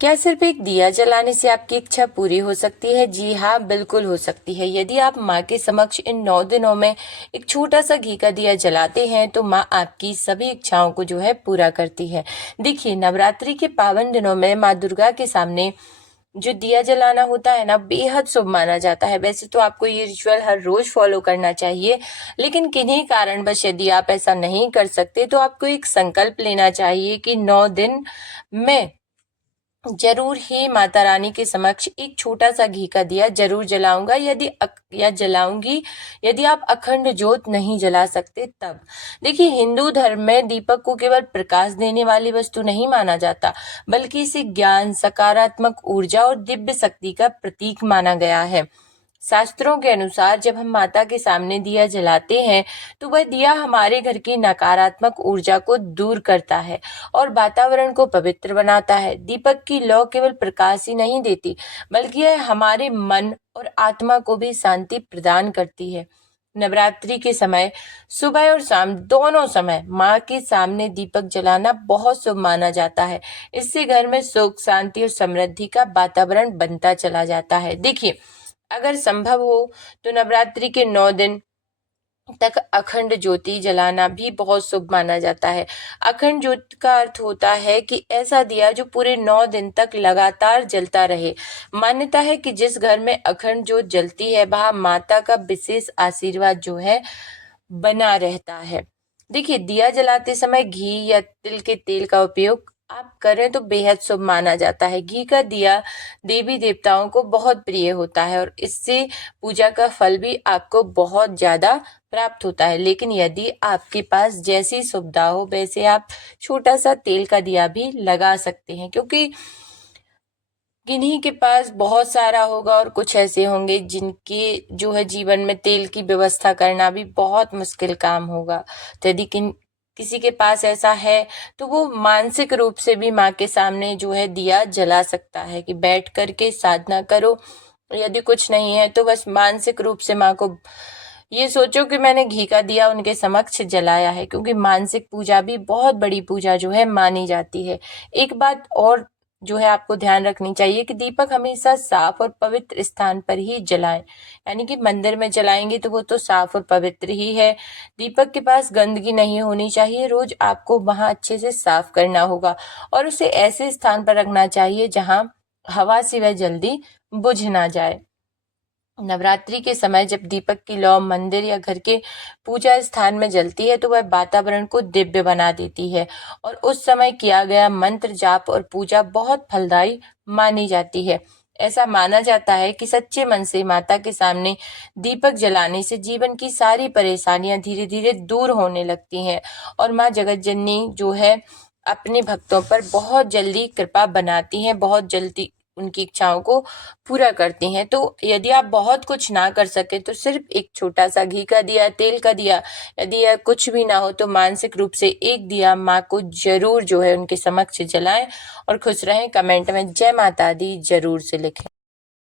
क्या सिर्फ एक दिया जलाने से आपकी इच्छा पूरी हो सकती है? जी हाँ, बिल्कुल हो सकती है। यदि आप माँ के समक्ष इन 9 दिनों में एक छोटा सा घी का दिया जलाते हैं तो माँ आपकी सभी इच्छाओं को जो है पूरा करती है। देखिए, नवरात्रि के पावन दिनों में माँ दुर्गा के सामने जो दिया जलाना होता है ना, बेहद शुभ माना जाता है। वैसे तो आपको ये रिचुअल हर रोज फॉलो करना चाहिए, लेकिन किन्हीं कारणवश यदि आप ऐसा नहीं कर सकते तो आपको एक संकल्प लेना चाहिए कि 9 दिन में जरूर ही माता रानी के समक्ष एक छोटा सा घी का दिया जरूर जलाऊंगा, या जलाऊंगी। यदि आप अखंड ज्योत नहीं जला सकते तब। देखिए, हिंदू धर्म में दीपक को केवल प्रकाश देने वाली वस्तु नहीं माना जाता, बल्कि इसे ज्ञान, सकारात्मक ऊर्जा और दिव्य शक्ति का प्रतीक माना गया है। शास्त्रों के अनुसार जब हम माता के सामने दिया जलाते हैं तो वह दिया हमारे घर की नकारात्मक ऊर्जा को दूर करता है और वातावरण को पवित्र बनाता है। दीपक की लौ केवल प्रकाश ही नहीं देती, बल्कि यह हमारे मन और आत्मा को भी शांति प्रदान करती है। नवरात्रि के समय सुबह और शाम दोनों समय माँ के सामने दीपक जलाना बहुत शुभ माना जाता है। इससे घर में सुख, शांति और समृद्धि का वातावरण बनता चला जाता है। देखिए, अगर संभव हो तो नवरात्रि के 9 दिन तक अखंड ज्योति जलाना भी बहुत शुभ माना जाता है। अखंड ज्योति का अर्थ होता है कि ऐसा दिया जो पूरे 9 दिन तक लगातार जलता रहे। मान्यता है कि जिस घर में अखंड ज्योत जलती है वहां माता का विशेष आशीर्वाद जो है बना रहता है। देखिए, दिया जलाते समय घी या तिल के तेल का उपयोग आप करें तो बेहद शुभ माना जाता है। घी का दिया देवी देवताओं को बहुत प्रिय होता है और इससे पूजा का फल भी आपको बहुत ज्यादा प्राप्त होता है। लेकिन यदि आपके पास जैसी सुविधा हो वैसे आप छोटा सा तेल का दिया भी लगा सकते हैं, क्योंकि किन्हीं के पास बहुत सारा होगा और कुछ ऐसे होंगे जिनके जो है जीवन में तेल की व्यवस्था करना भी बहुत मुश्किल काम होगा। तो यदि किसी के पास ऐसा है तो वो मानसिक रूप से भी माँ के सामने जो है दिया जला सकता है कि बैठ करके साधना करो। यदि कुछ नहीं है तो बस मानसिक रूप से माँ को ये सोचो कि मैंने घी का दिया उनके समक्ष जलाया है, क्योंकि मानसिक पूजा भी बहुत बड़ी पूजा जो है मानी जाती है। एक बात और जो है आपको ध्यान रखनी चाहिए कि दीपक हमेशा साफ और पवित्र स्थान पर ही जलाएं। यानी कि मंदिर में जलाएंगे तो वो तो साफ और पवित्र ही है। दीपक के पास गंदगी नहीं होनी चाहिए। रोज आपको वहां अच्छे से साफ करना होगा और उसे ऐसे स्थान पर रखना चाहिए जहां हवा से वह जल्दी बुझ ना जाए। नवरात्रि के समय जब दीपक की लौ मंदिर या घर के पूजा स्थान में जलती है तो वह वातावरण को दिव्य बना देती है और उस समय किया गया मंत्र जाप और पूजा बहुत फलदायी मानी जाती है। ऐसा माना जाता है कि सच्चे मन से माता के सामने दीपक जलाने से जीवन की सारी परेशानियां धीरे धीरे दूर होने लगती हैं और माँ जगत जननी जो है अपने भक्तों पर बहुत जल्दी कृपा बनाती हैं, बहुत जल्दी उनकी इच्छाओं को पूरा करती हैं। तो यदि आप बहुत कुछ ना कर सके तो सिर्फ एक छोटा सा घी का दिया, तेल का दिया, यदि यह कुछ भी ना हो तो मानसिक रूप से एक दिया माँ को जरूर जो है उनके समक्ष जलाएं और खुश रहें। कमेंट में जय माता दी जरूर से लिखें।